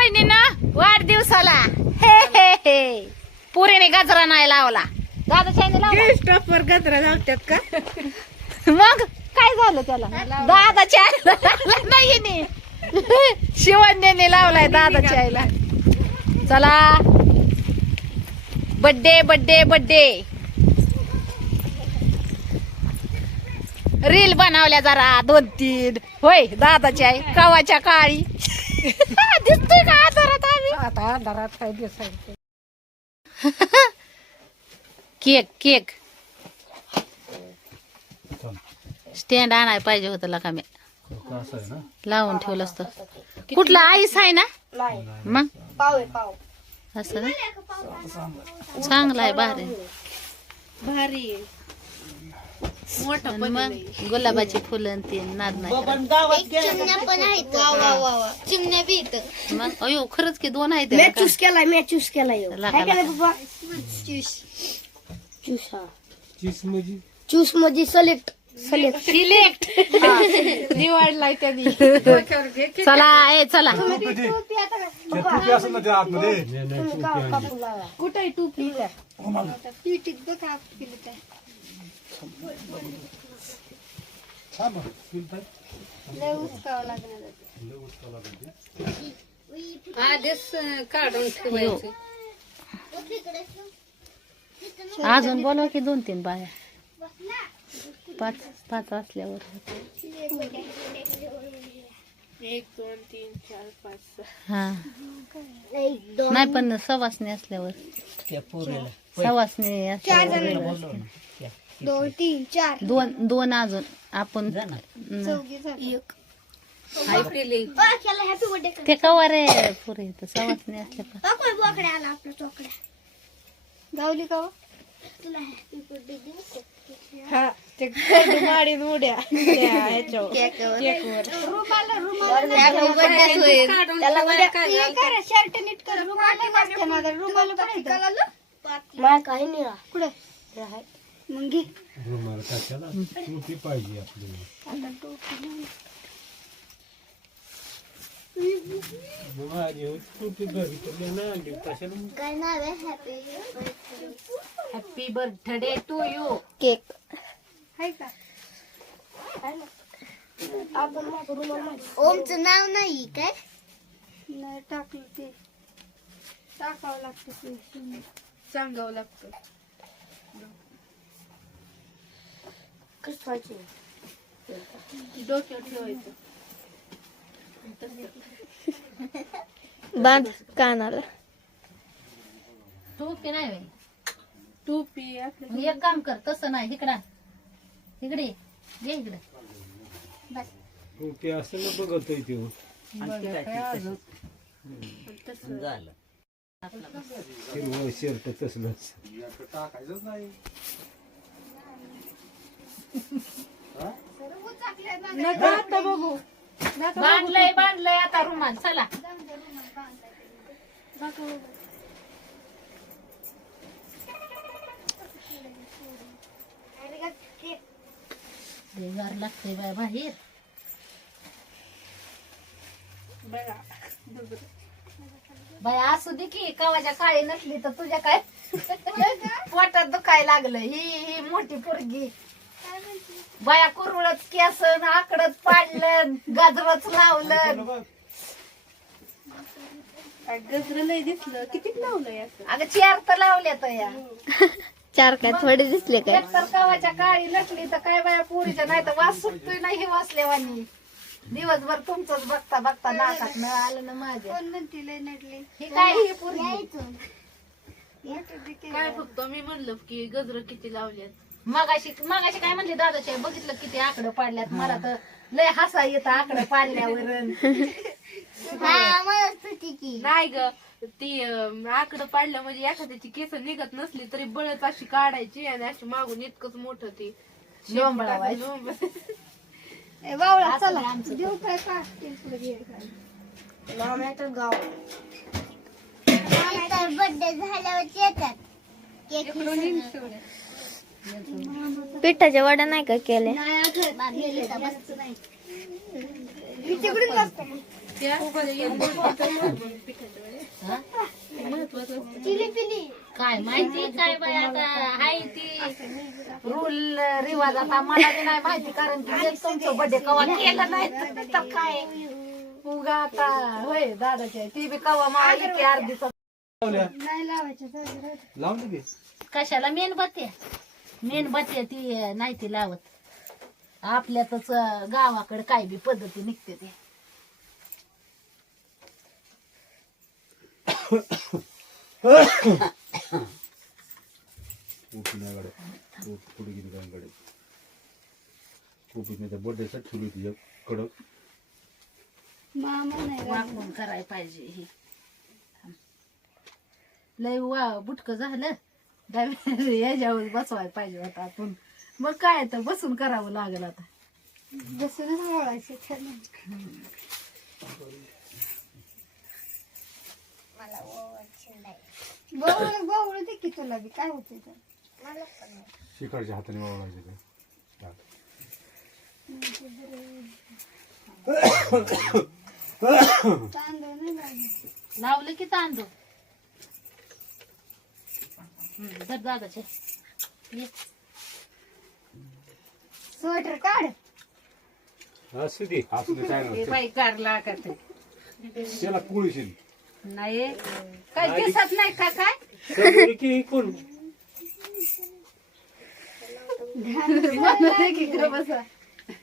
बहिणीनं वाढदिवसाला. हे हे हे. पुरीने गजरा नाही लावला. दादाच्या गजरा लावतात का? मग काय झालं त्याला? दादाच्या आईला लावला नाही लावलाय दादाच्या आईला चला. बड्डे बड्डे बड्डे रील बनवल्या जरा दोन तीन होय दादाची आई कवाच्या काळी. दिसतोय का आजारात आम्ही? आता अंधारात काय दिसायचं? Cake cake. स्टँड आणाय पाहिजे होतं लका मी. असं आहे ना? लावून ठेवलं असतं. कुठला? आईस आहे ना? मग? पाव आहे पाव. असं ना? चांगला आहे. भारी भारी मग गुलाबाची फुलं आणि ते नाद नाही चिमण्या पण आहेत. चिमण्या बी इथं. मग अयो खरंच की दोन आहेत मी? चूस केलाय मी चूस. लका, काय. बाबा? चूस. चूस हा. चीज म्हणजे? चूस सिलेक्ट सिलेक्ट सिलेक्ट निवडलाय त्यांनी. चला ए चला. टोपी असं ना त्या आतमध्ये. कुठे टोपी? थांब. आधीच काढून ठेवायचं. अजून बोलवा की दोन तीन बाया. पाच पाच असल्यावर. एक दोन तीन चार पाच सहा. हा. एक दोन नाही पण सवासणी असल्यावर. सवासणी असल्यावर. दोन तीन चार. दोन दोन अजून. आपण चौघी झाली. एक. ऐकलेली केला हॅपी बर्थडे ते कवा रे पुरे तर सवासणी असल्या का कोण बोकड्या आला आपला चोकड्या गावली का हो? तुला हॅपी बर्थडे देऊ हा ते कडू माडीन उड्या. त्या ह्याच्यावर. केकवर शर्ट नीट कर. रुमाल नसते ना तर रुमाल मला काही नाही राह. कुठं? मग घे. रुमाल कशाला टोपी पाहिजे आपली. माझी टोपी घरी तर नाही आणली कशाला काय नाव आहे? Happy happy birthday to you cake आहे का? आपण माझा रुमाल माहिती. ओमचं नाव नाही काय? नाही टाकलं ते. टाकावं लागतं ते. सांगावं लागतं. व्हायचं डोक्यावर ठेवायचं बांध कानाला टोपी नाही बाई. टोपी मग एक काम कर तसं नाही इकडं आण. इकडे ये. ये इकडे टोपी असं ना बघत आहे ते हिरवं शर्ट तसलंच नका आता बघू. बांधलंय बांधलंय आता रुमाल. चला. देवार लागते बाय बाहेर. बघा. बाय असू दे की कवाच्या काळी नसली तर तुझ्या काय पोटात दुखाय लागलं. ही ही मोठी पोरगी. बाया कुरवळच केस आकडच पाडलं गाजरच लावलं. गजर लय दिसलं. किती लावलंय असं? अगं चेअर तर लावल्या तर या. चार काय थोडे दिसले काय? एक तर कवाच्या काळी नसली तर काय बाया पोरीच्या? नाही तर वास सुटतोय नाही हे वाचल्यावानी दिवसभर तुमचंच बघता बघता नाकात न आलं ना माझ्या. कोण म्हणते लय नटले? ही काय? ही पोरगी? काय फक्त मी म्हणलं की गजर किती लावल्यात? मगाशी मगाशी काय म्हणली दादाच्या बघितलं किती आकडं पाडल्यात. मला तर लय हसा येतं आकडं पाडल्यावर हा मस्त होती की. नाही ग ती अं, आकडं पाडलं म्हणजे एखाद्याची केस निघत नसली तरी बळत अशी काढायची आणि अशी मागून इतकंच मोठं ती. लोंबळावायचं. ए, बावळा असं चला. नाही आमचं. देऊ काय का? गाव. बर्थडे झाल्यावर येतात. केक पिठाच्या वड्या नाही का केले. हा? काय माहिती काय बाय आता हाय ती. रूल रिवाज आता मला बी नाही माहिती कारण की मी तुमचं बर्थडे कवा केलं नाही तर- तर काय? उगा आता होय दादाच्या ती बी कवा की अर्धी दे, कशाला मेणबत्ती मेणबत्ती ती नाही ती लावत. आपल्यातच गावाकडे काय बी पद्धती निघते ते. बर्थडेसाठी ठेवली होती एक कडक मामा नाही. वाकून करायला पाहिजे ही. लय वा बुटक झालं. डाव्या- याच्यावर बसवायला पाहिजे होता आपण. मग काय तर बसून करावं लागेल आता. बसूनच वळायचं छान बवळ बवळ दे की तुला बी. काय होते तर शिखरच्या हाताने वावळायचे ते. तांदूळ नाही लागले लावलं की तांदूळ? धर दादाचे. स्वेटर काढ. असू दे असू दे काय हे नाही बाई कारला का ते? त्याला पोळीशील. नाही. काय दिसत नाही का काय? की इकून.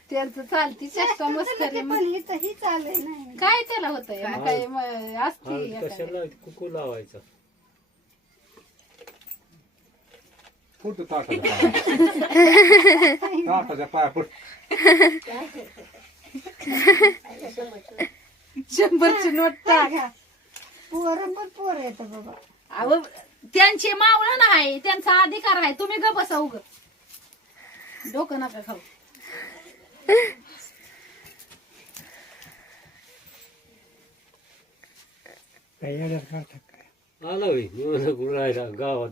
त्यांचं चालती चेष्टा मस्करी पण हिच ही चालू नाही काय त्याला होतंय? मग काय मग असते एखादी. कशाला कुकू लावायचा? फोटो ताटाच्या पाया ताटाच्या पाया पड शंभरची नोट टाक. पोर पण पोर येत बाबा. अहो त्यांची मावळं नाही त्यांचा अधिकार आहे. तुम्ही ग बसा उग. डोकं नका खाऊ. आला गुरायला गावात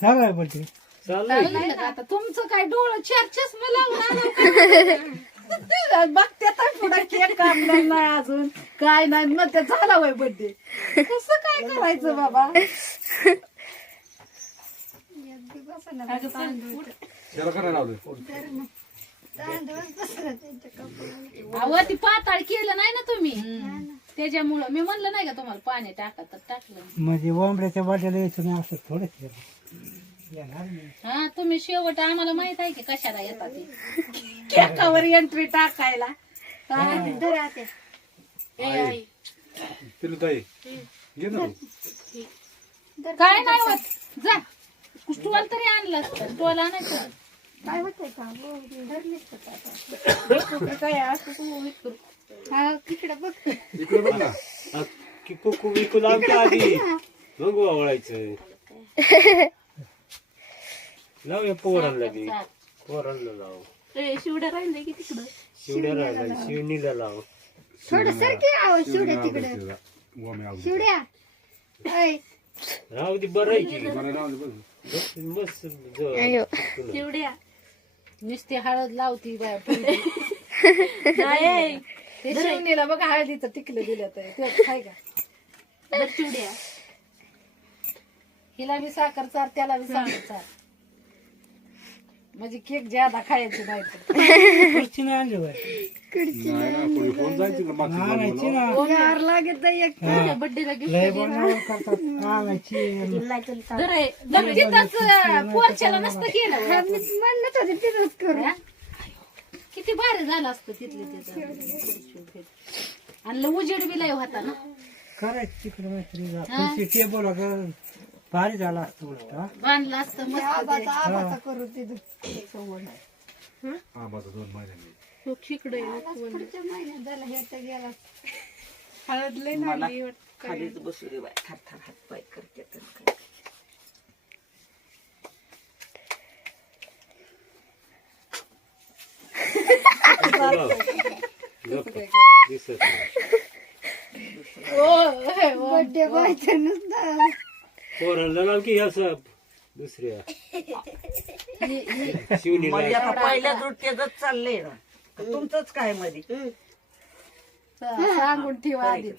घ्या चालू चाललंय आता तुमचं काय डोळं चार चष्मा लावून बघते तर पुढे केक कापला नाही अजून. काय नाही मग ते झाला वय बर्थडे कसं काय करायचं बाबा? त्याला लावलं? अहो ती पाताळ केलं नाही ना तुम्ही. त्याच्यामुळं मी म्हणलं नाही का तुम्हाला पाणी टाका तर टाकलं. म्हणजे बोंबड्याच्या वाट्याला यायचं नाही असं हा तुम्ही शेवट आम्हाला माहीत आहे की कशाला येतात ते. केकावर एंट्री टाकायला. धर आते. ए आई. तिला ताई घे ना तू. काय नाही होत. जा. स्टोल तरी आणलं असतं. स्टोल आणायचं. काय होतंय का? हो, धरलीच का आता? काय? असं तू विचारू. हा तिकडे बघ. इकडे बघ ना. हा, की कुकू विकू लावते आधी. मग वावळायचं लावूया पोरांना बी. पोरांना लाव. ए शिवड्या राहिले की तिकडं? शिवड्या राहिला शिवणीला लाव. थोडं सरकी आहो शिवड्या तिकडे. शिवड्या. ऐ. राहू दे बरं आहे की. बस ज- शिवड्या. नुसती हळद लावती बाया. नाही ते शिवणीला बघा हळदीचं टिकलं दिलं तर. ते काय का? बरं शिवड्या. हिला बी साखर चार त्याला बी साखर चार. म्हणजे केक ज्यादा खायची नाही तर खुर्ची आणली आणायची. ना लागत एक तुझ्या बड्डेला गिफ्ट लय बनवून करतात. आणायची तर आहे. तर तिथंच पोरच्याला नसतं केलं. मी म्हणत होते तिथंच करू. किती भारी झालं असतं तिथले तिथं आणि लय उजेड बी लय होता ना. करायची तिकडे मैत्री खुर्ची टेबल भारी झाला असतं उलट हा बांधलं असतं मस्त आबाचा आबाचा करू तिथं आबाचा दोन महिन्यांनी हो, शिकडे आहे. पुढच्या महिन्यात झाला हे तर गेला हळद लय लागली वाटतं. लाव. नको. दिसत नाही. बर्थडे व्हायचं नुसतं पोरांना की असं दुसऱ्या. शिवणीला आता पहिल्या दृष्ट्याच चाललंय ना. तुमचंच काय मध्ये सांगून ठेवा आधीच.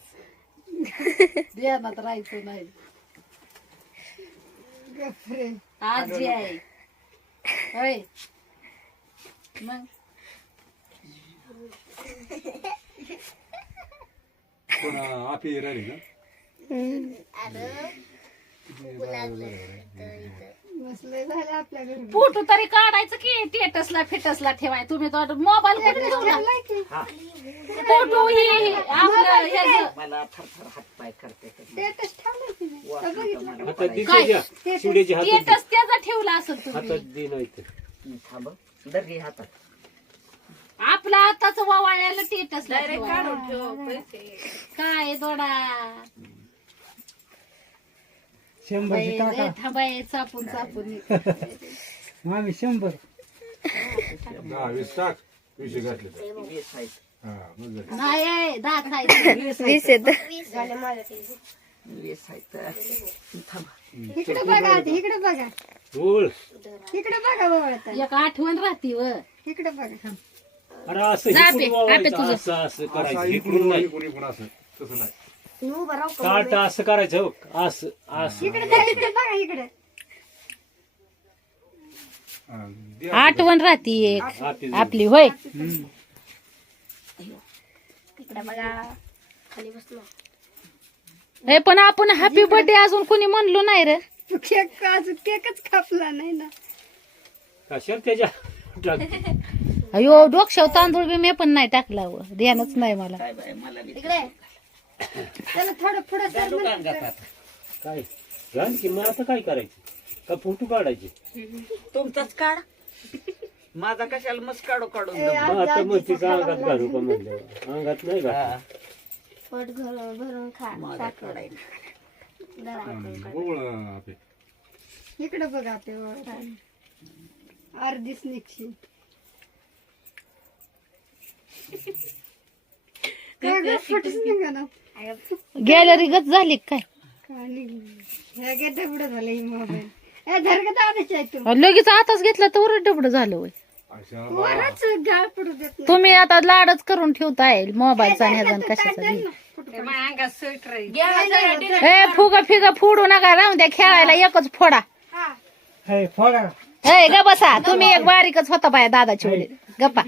ध्यानात राहायचं नाही. आजी आहे. होय. मग? पण आपी राहिली ना? बसले झाले आपल्या घरी फोटो तरी काढायचं की टेटसला फिटसला ठेवाय. तुम्ही मोबाईल कुठे ठेवला? फोटो ही आपलं स्टेटस ठेवलं की. नाही? का? बघितलं हातात दे त्याच्या शिवड्याच्या हातात दे. टेटस त्याचा ठेवला असेल तुम्ही. हातात दे नाही तर. आपला आताच वावाळ्याला टेटसला डायरेक्ट ठेवा. काढून ठेव पैसे. काय दोडा? शंभरची टाका थांबाय चापून चापून मामी शंभर. दहा वीस टाक. वीस घातले तर. हा मग झालं. नाही दहा खायचं. इकडे बघा आधी, इकडे बघा. बोल. इकडे बघा बाबा एक आठवण राहते व. इकडे बघा. अरे असं जा इकडून पे, वावायचं, आपे तुझं. असं असं असं करायचं. इकडून इकडून असं. तसं नाही. ताट असं करायचं हो. असं असं. इकडे बघा, इकडे बघा इकडे. द्या. आठवण राहते एक. हाती. आपली होय. हे पण आपण हॅपी बर्थडे अजून कोणी म्हणलो नाही रे. केक अजून केकच कापला नाही ना. कशाला त्याच्या टाक. अयो डोक्षाव तांदूळ बी मी पण नाही टाकला व. ध्यानच नाही मला. इकडे. त्याला थोडं पुढं सर म्हणलं. काय? घाल की मग आता काय करायचं? का फोटो काढायचे? तुमचाच काढ. माझा कशाला मस्त काढू काढून ए, दम. मग आज आता मग आजीचं तिचा अंगात खायला घालू का म्हणलं? अंगात नाही घाल. पोट भरून भरून खा साखर. बोल आपी. इकडे बघा ते वर. अर्धीच निघशी. काय गं, फोटोच निघाला. गॅलरी गच झाली हे काय लगेच आताच घेतला तर डबड झालं वय अशा वरच गाळ पडू देत नाही. तुम्ही आता लाडच करून ठेवताय मोबाईलचा निधन कशाचा. ए फुगा फिगा फोडू नका राहून द्या खेळायला एकच फोडा. हे. फोडा. ए ग बसा तुम्ही एक बारीकच होता बाया दादाची वडील. गप्पा.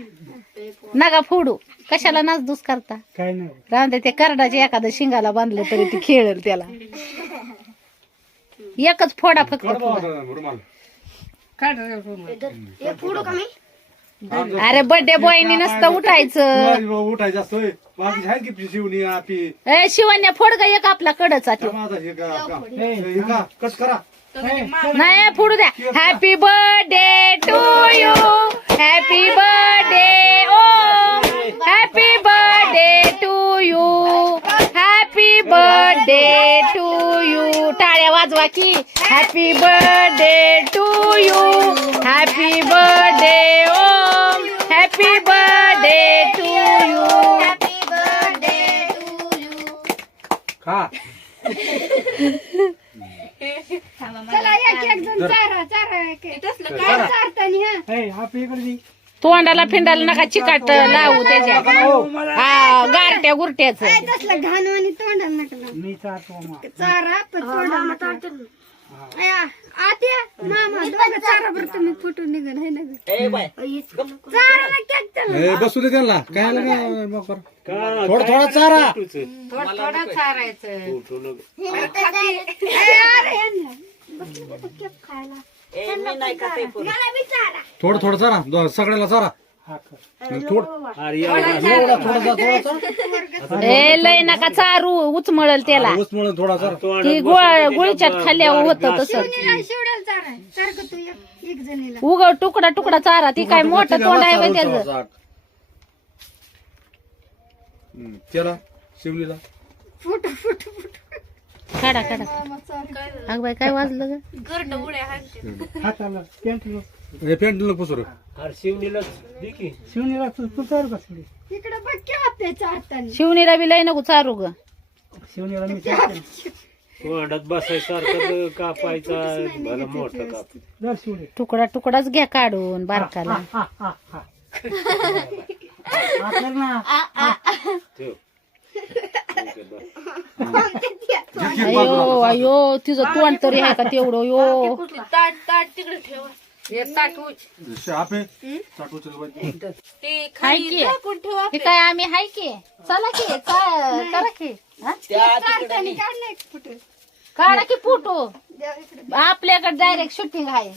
नका फोडू. कशाला नाचधूस करता? काय नाही. राहून द्या ते करडाच्या एखादं शिंगाला बांधलं तरी ते खेळेल त्याला. एकच फोडा फक्त काढ फुगा बाबा. रुमाल अरे बर्थडे बॉयनी नसतं उठायचं. तुला उठायचं असतोय बाकी आहे की शिवणी आपी ए शिवण्या फोड ग एक आपला कडचा ठेव माझा हे का का- हे का? कट करा? नाही फोडू द्या. हॅपी बर्थडे टू यू वाजवा की. Happy birthday to you happy birthday oh happy birthday to you खा. चला एक एक जण चारा चारा एक एक. काय चारतानी हा. हे इकडे दे. तोंडाला फिंडाला नका चिकाट लावू त्याच्या. हा गारट्या गुरट्याच. काय तसलं घाण आणि तोंडाला नकला मी चालतो मामा. चारा पण तोंडाला आया, आत्या मामा दोघं चारा बरं तुम्ही फोटो निघन आहे ना गं? ए बाय. चाराला केक त्याला? ए, बसू दे त्यांना. काय आलं थोडं- थोडं चारा. अरे यांना. तर केक खायला. ए मी नाही का ते पोरं. मला बी चारा थोडं थोडं चारा दो- सगळ्याला चारा हा कर. थोडं अरे एवढा थोडा थोडा थोडा ए लय नका चारू उचमळल त्याला. उचमळून थोडा चारा ती गुळ गुळच्यात होतं. तसं शिवण्याला शिवड्याला चारा. आहे. सारखं तू एक एक जणीला. उग तुकडा तुकडा चारा ती काय मोठं तोंड आहे बाई त्याचं. त्याला शिवलीला. Photo photo photo. काढा काढा. अग बाई काय वाजलं ग? गर्ड उड्या हाणते हाताला पेंट हे पॅन्ट नको पसरू शिवणीला तू तू बघ की बी लय नको चारू ग. शिवणीला मी चालतो. तोंडात बसायसारखं तर कापायचा भला मोठं काप. जर शिवणी. तुकडा तुकडाच घ्या काढून बारकाला. हा हा हा हा. कर ना ठेव. अयो अयो तिचं तोंड तरी आहे का तेवढं? यो ताट ताट तिकडे ठेवा. शाप? आहे ताट उचल पाहिजे. ते हाय खाली की? झाकून ठेवा हे काय आम्ही हाय की? चला की काय करा की. हा? काढ नाही. कुठे. काढा की फोटो. आपल्याकडे डायरेक्ट शूटिंग आहे.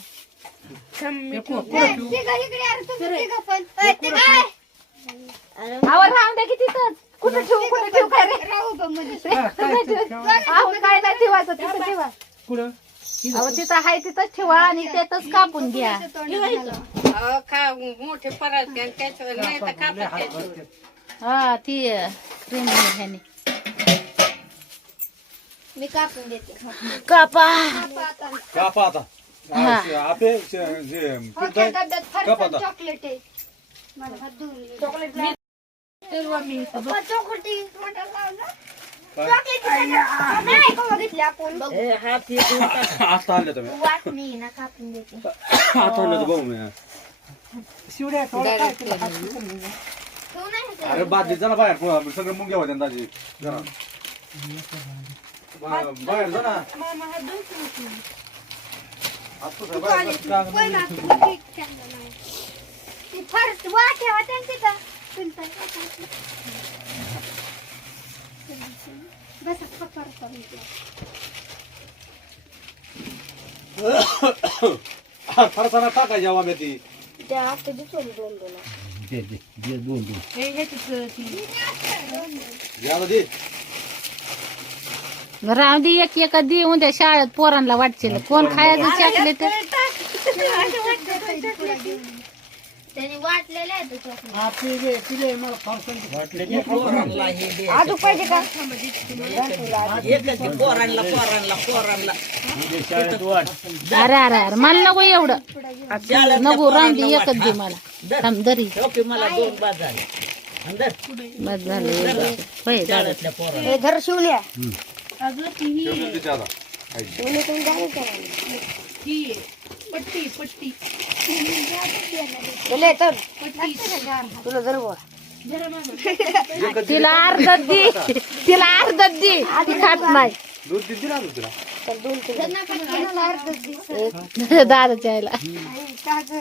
आवर राहून द्या की तिथं कुठं ठेवू कुठं ठेवू? काय रे अहो काय नाही ठेवायचं तिथं ठेवा. कुठं? अहो तिथं आहे तिथंच ठेवा आणि त्यातच कापून घ्या. मोठे परात त्याच्यावर नाही तर कापत हा ती क्रीम ह्याने. मी कापून देते. कापा. कापा आता. हा. आपे जे हो, त्या डब्यात फरसाण चॉकलेट आहे. मला हात धुवून चॉकलेट पप्पा आता आणलं तुम्ही. ना आता आणलं तर बघू मी. शिवड्या थोडं काय तुला अरे बाद जा ना बाहेर. सगळं मुंग्या होत्या दाजी. जरा बा- बाहेर जा ना. बाहेर जा. पण आता केक केला नाही. ती फरस वा ठेवा त्यांची का बस पकड फरसाना टाकायची हवा ती. त्या आता दिसून दोन दोन. दे दे दे दोन दोन. याला दे. राहू दे एक एक देऊन द्या शाळेत पोरांना वाटशील. कोण खायचं चॉकलेट त्यांनी वाटलेलं आहे ते chocolate. आपली जे तिले मला फारसं वाटले अजून पाहिजे का? एकच पोरांना पोरांना पोरांना. शाळेत वाट अरे अरे अरे मला नको एवढं. नको राहून दे पोरांना एकच दे मला. थांब दरी ओके मला दोन बाद झाले अंदर बस झालं. होय शाळेतल्या हे घर शिवल्या पट्टी पट्टी. गेले तर तुला जर तिला अर्धत दे. तिला अर्धत दे. ती खात नाही. दूध देते ना तुला. दादाच्या आईला. ए, राहू दे.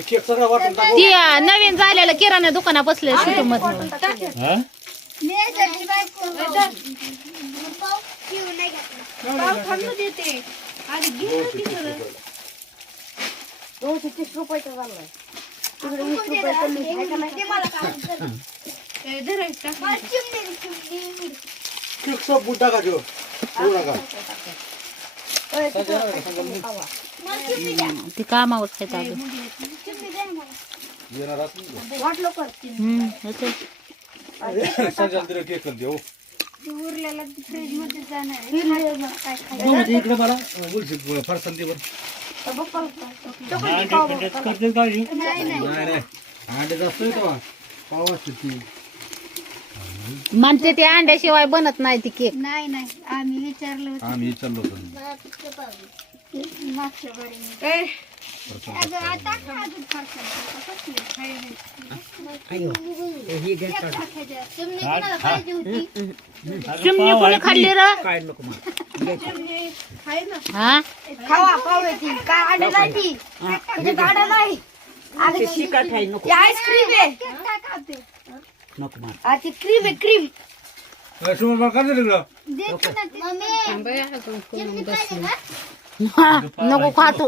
केक सगळं वाटून टाक ती अं, नवीन झालेलं किराणा दुकाना बसले मधून हा. दोनशे तीस रुपयाचा झालाय. केक सब बुट टाका घेऊ नका ती कामावर खायचं अगं येणार असं वाटलं कर हम्म, असं. संजय तिला केक कर देऊ. ते उरलेला फ्रीजमध्ये जाणार आहे. काय खायचं? बघू दे इकडे मला उलशी फरसन दे बरं अंडे असतोय तेव्हा. पाव असते ती. म्हणते ते अंड्याशिवाय बनत नाही ती केक नाही नाही आम्ही विचारलं होतं आम्ही विचारलो होतो मागच्या बारीने ए, अगं आता का अजून फरसाण? कसली खायला? एक टाकायचं. चिमणी कोणाला पाहिजे होती? चिमणी कोणी खाल्ली र ना हा खावा पावभाजी. काय अंडे नाही ती. नाही. आईस्क्रीम आहे? नको मग आ, ती क्रीम आहे क्रीम समोर मला कर दे तिकडं. देते ना ती. चिमणी पाहिजे का? नको खातो.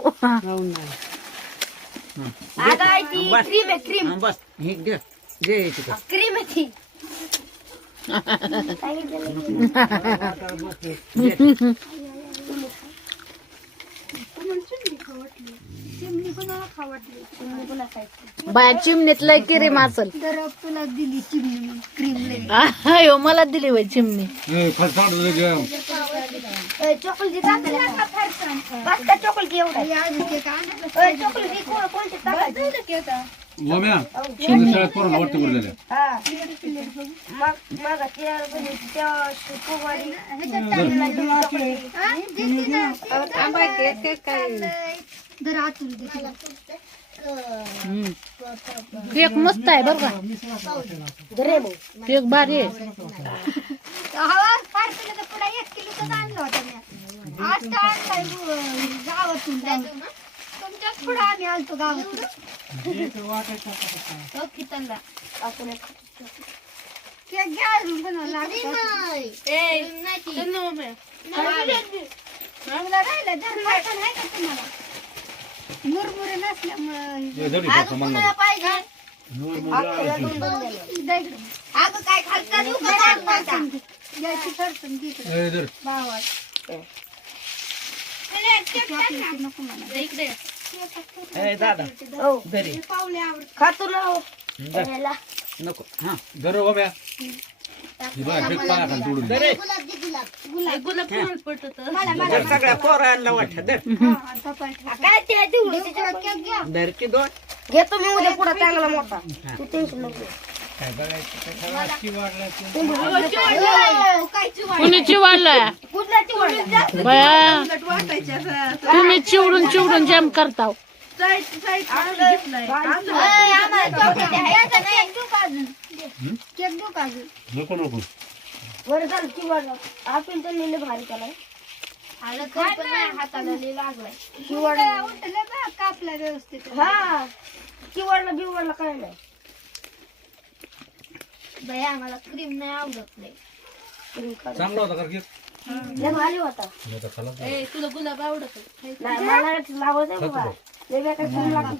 आई ती क्रीम आहे क्रीम हा, बस. हे घे. घे हे तिकडं. क्रीम आहे ती. चिमणी चिमणी बाया चिमणीत लय क्रीम असल तर तुला दिली चिमणी. क्रीम मला दिली होय चिमणी. चॉकलेट चॉकलेट एवढा चॉकलेट कोणते ओम्या, तुझ्या शाळेत पोरांना वाटतं उरलेल्या. केक मस्त आहे बरं का? केक भारी आहे. केलं आणलं होतं आज गावातून जाऊन. तुमच्याच पुढे आम्ही आलतो गावातून कितनला. आपण एक केक घ्या अजून बनवायला लागतं. चल ना मम्मी मला राहिलं जर मटण आहे का तुम्हाला मुरमुरे नसल्यामुळे ए, धर इथं, सामान नको. पाहिजे अगं काय खालचा देऊ का दात माझा? द्यायची फरसाण दे इकडे. ए, धर. भावात. चॉकलेट नको मला. इकडे ए, दादा घरी. पावले आवडत खातो ना नको. हा. ही तोडून. दे. दरे पटत. दर सगळ्या पोरांना वाटत दर काय ते देऊ केक घ्या. दर की दोन. घेतो मी उद्या पुढे चांगला मोठा. तू टेन्शन नको काय कुणी चिवाडलाय बया तुम्ही चिवडून चिवडून जॅम करताव. नको नको. वर झालं चिवडला आपण तर लिहिलं भारी त्याला हाताला लय लागलाय चिवडला कापला व्यवस्थित हा चिवडला बिवडला काय नाही बाई आम्हाला क्रीम नाही आवडत नाही क्रीम चांगला होता का केक? भारी होता. मी आता खाल्ला. ए तुला गुलाब आवडत. नाही मला लावत आहे बाबा. लय बेकार क्रीम लागते.